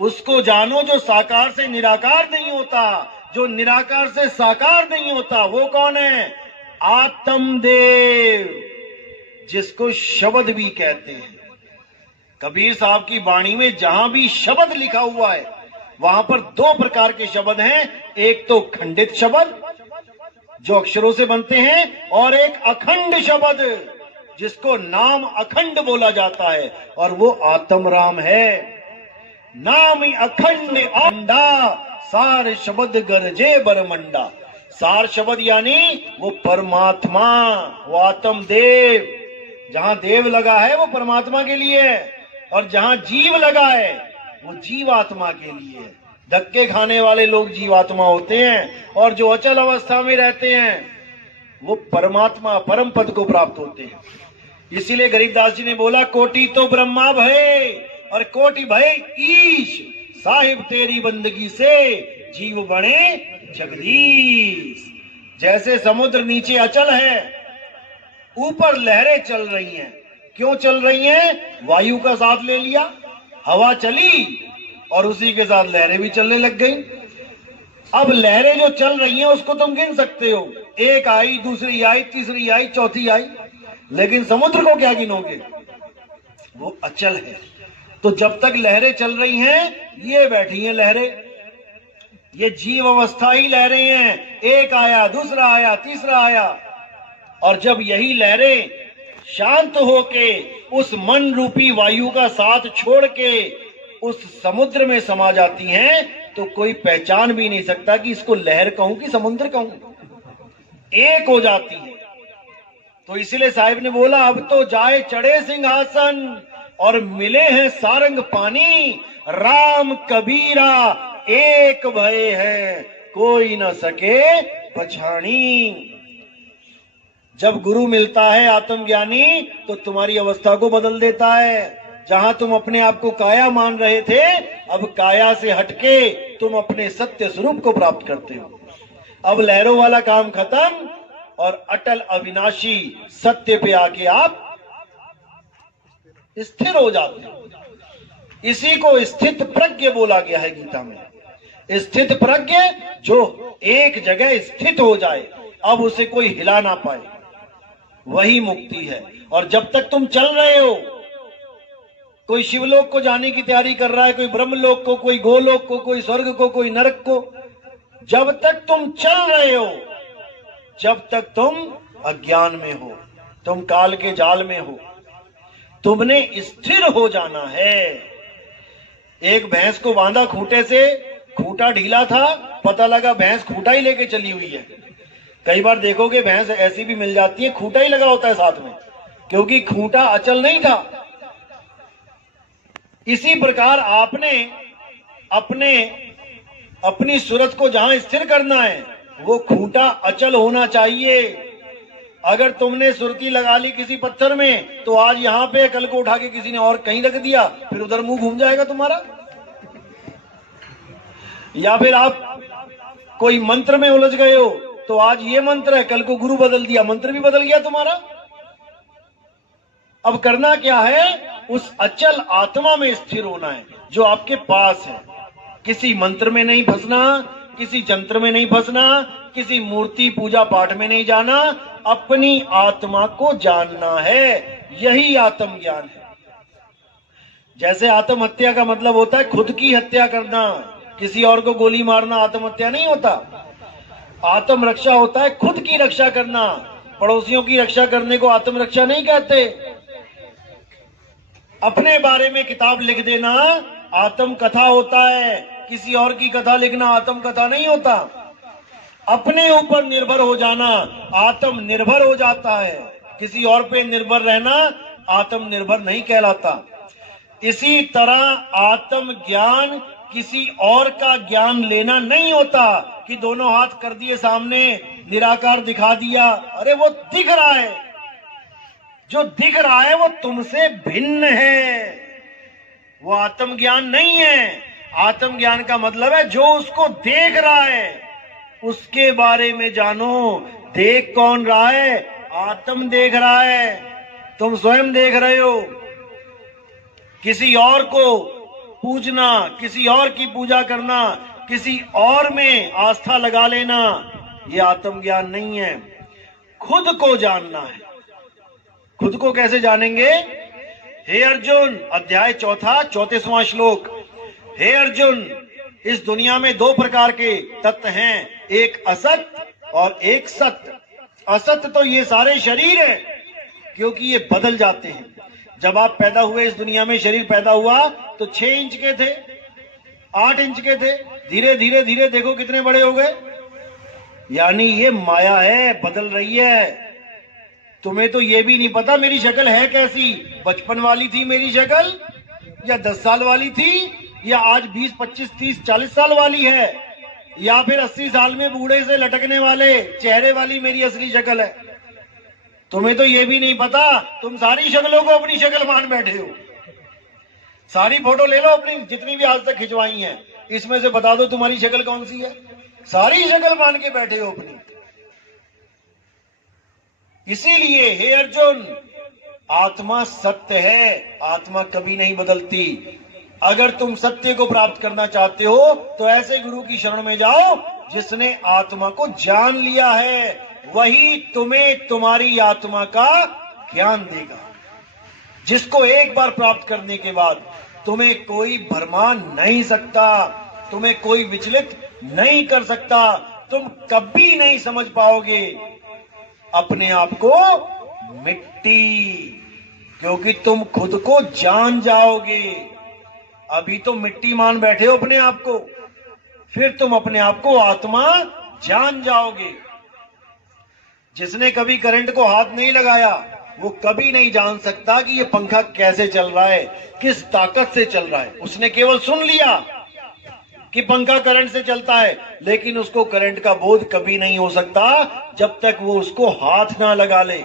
उसको जानो जो साकार से निराकार नहीं होता, जो निराकार से साकार नहीं होता। वो कौन है? आत्मदेव, जिसको शब्द भी कहते हैं। कबीर साहब की वाणी में जहां भी शब्द लिखा हुआ है वहां पर दो प्रकार के शब्द हैं, एक तो खंडित शब्द जो अक्षरों से बनते हैं, और एक अखंड शब्द जिसको नाम अखंड बोला जाता है, और वो आत्म राम है। नाम अखंड अंडा, सार शब्द गरजे बरमंडा। सार शब्द यानी वो परमात्मा, वो आत्म देव। जहां देव लगा है वो परमात्मा के लिए है, और जहां जीव लगा है वो जीवात्मा के लिए है। धक्के खाने वाले लोग जीवात्मा होते हैं, और जो अचल अवस्था में रहते हैं वो परमात्मा परम पद को प्राप्त होते हैं। इसीलिए गरीबदास जी ने बोला कोटि तो ब्रह्मा भय और कोटि भय ईश, साहिब तेरी बंदगी से जीव बने जगदीश। जैसे समुद्र नीचे अचल है, ऊपर लहरें चल रही हैं। क्यों चल रही हैं? वायु का साथ ले लिया, हवा चली और उसी के साथ लहरें भी चलने लग गई। अब लहरें जो चल रही हैं उसको तुम गिन सकते हो, एक आई, दूसरी आई, तीसरी आई, चौथी आई, लेकिन समुद्र को क्या गिनोगे? वो अचल है। तो जब तक लहरें चल रही हैं, ये बैठी हैं लहरें, ये जीव अवस्था ही लहरें हैं। एक आया, दूसरा आया, तीसरा आया, और जब यही लहरें शांत होके उस मन रूपी वायु का साथ छोड़ के उस समुद्र में समा जाती हैं, तो कोई पहचान भी नहीं सकता कि इसको लहर कहूं कि समुद्र कहूं, एक हो जाती है। तो इसलिए साहिब ने बोला अब तो जाए चढ़े सिंहासन और मिले हैं सारंग पानी, राम कबीरा एक भय है कोई न सके पछाणी। जब गुरु मिलता है आत्मज्ञानी तो तुम्हारी अवस्था को बदल देता है। जहां तुम अपने आप को काया मान रहे थे, अब काया से हटके तुम अपने सत्य स्वरूप को प्राप्त करते हो। अब लहरों वाला काम खत्म और अटल अविनाशी सत्य पे आके आप स्थिर हो जाते हो। इसी को स्थित प्रज्ञ बोला गया है गीता में। स्थित प्रज्ञ जो एक जगह स्थित हो जाए, अब उसे कोई हिला ना पाए, वही मुक्ति है। और जब तक तुम चल रहे हो, कोई शिवलोक को जाने की तैयारी कर रहा है, कोई ब्रह्मलोक को, कोई गोलोक को, कोई स्वर्ग को, कोई नरक को, जब तक तुम चल रहे हो, जब तक तुम अज्ञान में हो, तुम काल के जाल में हो, तुमने स्थिर हो जाना है। एक भैंस को बांधा खूंटे से, खूंटा ढीला था, पता लगा भैंस खूंटा ही लेके चली हुई है। कई बार देखोगे भैंस ऐसी भी मिल जाती है, खूंटा ही लगा होता है साथ में, क्योंकि खूंटा अचल नहीं था। इसी प्रकार आपने अपनी सूरत को जहां स्थिर करना है, वो खूंटा अचल होना चाहिए। अगर तुमने सुरती लगा ली किसी पत्थर में, तो आज यहां पे, कल को उठा के किसी ने और कहीं रख दिया, फिर उधर मुंह घूम जाएगा तुम्हारा। या फिर आप कोई मंत्र में उलझ गए हो, तो आज ये मंत्र है, कल को गुरु बदल दिया, मंत्र भी बदल गया तुम्हारा। अब करना क्या है? उस अचल आत्मा में स्थिर होना है जो आपके पास है। किसी मंत्र में नहीं फंसना, किसी जंत्र में नहीं फंसना, किसी मूर्ति पूजा पाठ में नहीं जाना, अपनी आत्मा को जानना है। यही आत्मज्ञान है। जैसे आत्महत्या का मतलब होता है खुद की हत्या करना, किसी और को गोली मारना आत्महत्या नहीं होता। आत्म रक्षा होता है खुद की रक्षा करना। पड़ोसियों की रक्षा करने को आत्मरक्षा नहीं कहते। अपने बारे में किताब लिख देना आत्म कथा होता है, किसी और की कथा लिखना आत्म कथा नहीं होता। अपने ऊपर निर्भर हो जाना आत्म निर्भर हो जाता है। किसी और पे निर्भर रहना आत्मनिर्भर नहीं कहलाता। इसी तरह आत्म ज्ञान किसी और का ज्ञान लेना नहीं होता कि दोनों हाथ कर दिए सामने, निराकार दिखा दिया, अरे वो दिख रहा है, जो दिख रहा है वो तुमसे भिन्न है, वो आत्मज्ञान नहीं है। आत्मज्ञान का मतलब है जो उसको देख रहा है उसके बारे में जानो। देख कौन रहा है? आत्म देख रहा है, तुम स्वयं देख रहे हो। किसी और को पूजना, किसी और की पूजा करना, किसी और में आस्था लगा लेना, ये आत्मज्ञान नहीं है। खुद को जानना है। खुद को कैसे जानेंगे? हे अर्जुन, अध्याय 4 34वां श्लोक। हे अर्जुन, इस दुनिया में 2 प्रकार के तत्व हैं, एक असत और एक सत्य। असत तो ये सारे शरीर है, क्योंकि ये बदल जाते हैं। जब आप पैदा हुए इस दुनिया में, शरीर पैदा हुआ तो 6 इंच के थे, 8 इंच के थे, धीरे धीरे धीरे देखो कितने बड़े हो गए। यानी ये माया है, बदल रही है। तुम्हें तो ये भी नहीं पता मेरी शक्ल है कैसी। बचपन वाली थी मेरी शक्ल, या 10 साल वाली थी, या आज 20, 25, 30, 40 साल वाली है, या फिर 80 साल में बूढ़े से लटकने वाले चेहरे वाली मेरी असली शक्ल है। तुम्हें तो ये भी नहीं पता। तुम सारी शक्लों को अपनी शक्ल मान बैठे हो। सारी फोटो ले लो अपनी, जितनी भी आज तक खिंचवाई हैं, इसमें से बता दो तुम्हारी शक्ल कौन सी है। सारी शक्ल मान के बैठे हो अपनी। इसीलिए हे अर्जुन, आत्मा सत्य है, आत्मा कभी नहीं बदलती। अगर तुम सत्य को प्राप्त करना चाहते हो तो ऐसे गुरु की शरण में जाओ जिसने आत्मा को जान लिया है। वही तुम्हें तुम्हारी आत्मा का ज्ञान देगा, जिसको एक बार प्राप्त करने के बाद तुम्हें कोई भरमा नहीं सकता, तुम्हें कोई विचलित नहीं कर सकता। तुम कभी नहीं समझ पाओगे अपने आप को मिट्टी, क्योंकि तुम खुद को जान जाओगे। अभी तो मिट्टी मान बैठे हो अपने आप को, फिर तुम अपने आप को आत्मा जान जाओगे। जिसने कभी करंट को हाथ नहीं लगाया वो कभी नहीं जान सकता कि ये पंखा कैसे चल रहा है, किस ताकत से चल रहा है। उसने केवल सुन लिया, कि पंखा करंट से चलता है, लेकिन उसको करंट का बोध कभी नहीं हो सकता जब तक वो उसको हाथ ना लगा ले।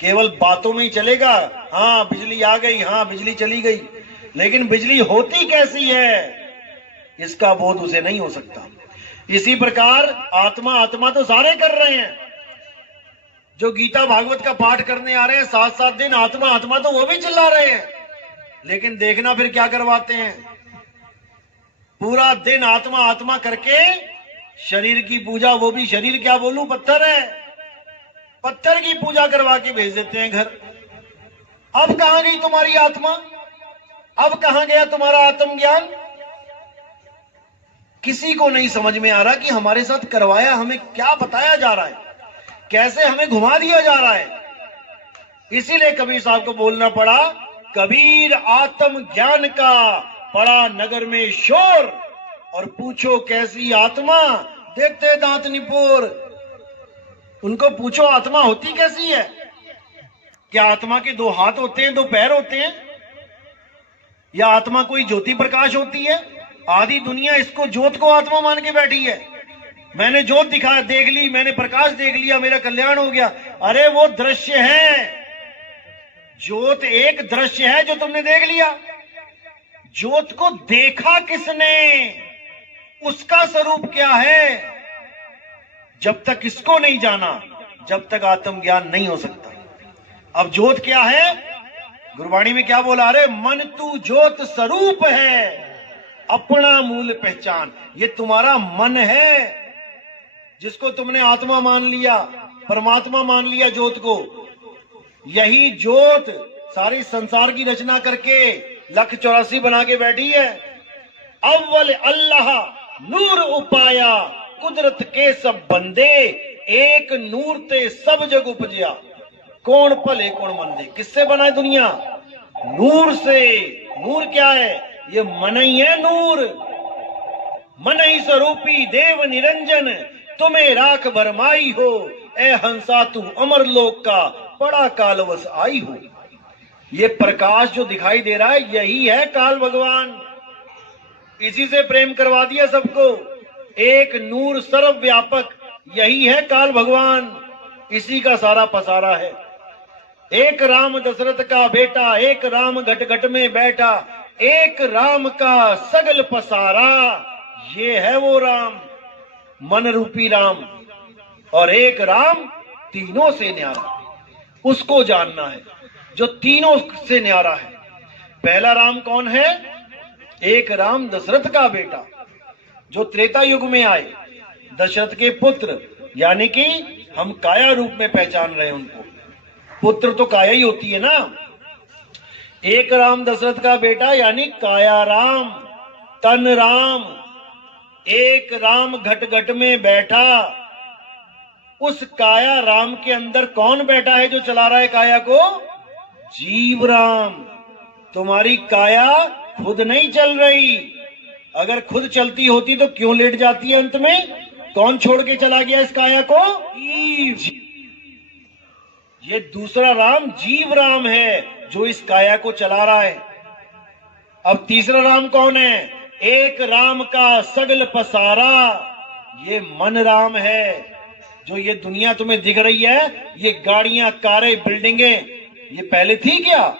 केवल बातों में ही चलेगा, हाँ बिजली आ गई, हाँ बिजली चली गई, लेकिन बिजली होती कैसी है इसका बोध उसे नहीं हो सकता। इसी प्रकार आत्मा आत्मा तो सारे कर रहे हैं, जो गीता भागवत का पाठ करने आ रहे हैं 7-7 दिन आत्मा आत्मा तो वो भी चिल्ला रहे हैं, लेकिन देखना फिर क्या करवाते हैं। पूरा दिन आत्मा आत्मा करके शरीर की पूजा, वो भी शरीर क्या बोलूं पत्थर है, पत्थर की पूजा करवा के भेज देते हैं घर। अब कहां गई तुम्हारी आत्मा, अब कहां गया तुम्हारा आत्मज्ञान? किसी को नहीं समझ में आ रहा कि हमारे साथ करवाया हमें क्या बताया जा रहा है, कैसे हमें घुमा दिया जा रहा है। इसीलिए कबीर साहब को बोलना पड़ा, कबीर आत्म ज्ञान का पड़ा नगर में शोर, और पूछो कैसी आत्मा देखते दांत निपोर। उनको पूछो आत्मा होती कैसी है? क्या आत्मा के 2 हाथ होते हैं, 2 पैर होते हैं, या आत्मा कोई ज्योति प्रकाश होती है? आधी दुनिया इसको ज्योत को आत्मा मान के बैठी है। मैंने ज्योत देख ली, मैंने प्रकाश देख लिया, मेरा कल्याण हो गया। अरे वो दृश्य है, ज्योत एक दृश्य है जो तुमने देख लिया। ज्योत को देखा किसने, उसका स्वरूप क्या है? जब तक इसको नहीं जाना, जब तक आत्मज्ञान नहीं हो सकता। अब ज्योत क्या है? गुरबाणी में क्या बोला? अरे मन तू ज्योत स्वरूप है, अपना मूल पहचान। ये तुम्हारा मन है जिसको तुमने आत्मा मान लिया, परमात्मा मान लिया ज्योत को। यही ज्योत सारी संसार की रचना करके 184 बना के बैठी है। अव्वल अल्लाह नूर उपाया, कुदरत के सब बंदे, एक नूर ते सब जग उपजया। कौन भले कौन मंदे। किससे बना है दुनिया? नूर से। नूर क्या है? ये मन ही है नूर। मन ही स्वरूपी देव निरंजन, तुम्हें राख भरमाई हो, ए हंसा तू अमर लोक का बड़ा कालवश आई हो। ये प्रकाश जो दिखाई दे रहा है यही है काल भगवान। इसी से प्रेम करवा दिया सबको। एक नूर सर्वव्यापक, यही है काल भगवान। इसी का सारा पसारा है। एक राम दशरथ का बेटा, एक राम घट घट में बैठा, एक राम का सगल पसारा। ये है वो राम, मन रूपी राम। और एक राम तीनों से न्यारा, उसको जानना है जो तीनों से न्यारा है। पहला राम कौन है? एक राम दशरथ का बेटा, जो त्रेता युग में आए, दशरथ के पुत्र, यानी कि हम काया रूप में पहचान रहे हैं उनको। पुत्र तो काया ही होती है ना। एक राम दशरथ का बेटा यानी काया राम, तन राम। एक राम घट घट में बैठा। उस काया राम के अंदर कौन बैठा है जो चला रहा है काया को? जीव राम। तुम्हारी काया खुद नहीं चल रही। अगर खुद चलती होती तो क्यों लेट जाती है अंत में? कौन छोड़ के चला गया इस काया को? जीव। ये दूसरा राम जीव राम है जो इस काया को चला रहा है। अब तीसरा राम कौन है? एक राम का सगल पसारा। ये मन राम है। जो ये दुनिया तुम्हें दिख रही है, ये गाड़ियां, कारें, बिल्डिंगें, ये पहले थी क्या?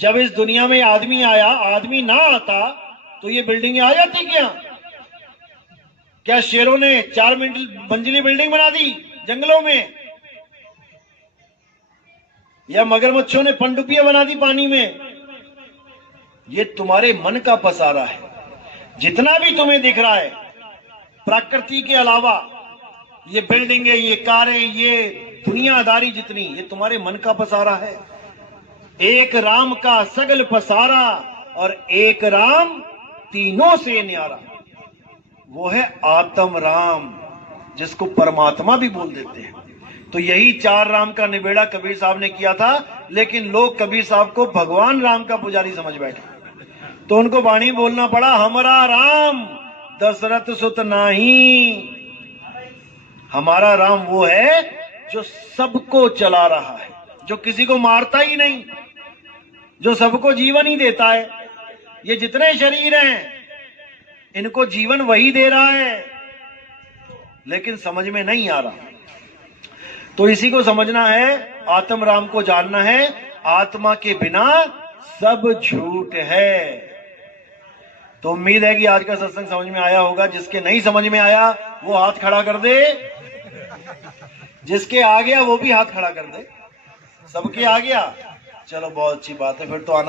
जब इस दुनिया में आदमी आया, आदमी ना आता तो ये बिल्डिंगें आ जाती क्या? क्या शेरों ने 4 मंजिली बिल्डिंग बना दी जंगलों में? या मगरमच्छों ने पनडुब्बियां बना दी पानी में? ये तुम्हारे मन का पसारा है। जितना भी तुम्हें दिख रहा है प्रकृति के अलावा, ये बिल्डिंगें, ये कारें, ये दुनियादारी जितनी, ये तुम्हारे मन का पसारा है। एक राम का सगल पसारा और एक राम तीनों से न्यारा, वो है आत्म राम, जिसको परमात्मा भी बोल देते हैं। तो यही 4 राम का निबेड़ा कबीर साहब ने किया था। लेकिन लोग कबीर साहब को भगवान राम का पुजारी समझ बैठे, तो उनको वाणी बोलना पड़ा, हमारा राम दशरथ सुत नाही। हमारा राम वो है जो सबको चला रहा है, जो किसी को मारता ही नहीं, जो सबको जीवन ही देता है। ये जितने शरीर हैं इनको जीवन वही दे रहा है, लेकिन समझ में नहीं आ रहा। तो इसी को समझना है, आत्म राम को जानना है, आत्मा के बिना सब झूठ है। तो उम्मीद है कि आज का सत्संग समझ में आया होगा। जिसके नहीं समझ में आया वो हाथ खड़ा कर दे, जिसके आ गया वो भी हाथ खड़ा कर दे। सबके आ गया, चलो बहुत अच्छी बात है, फिर तो आना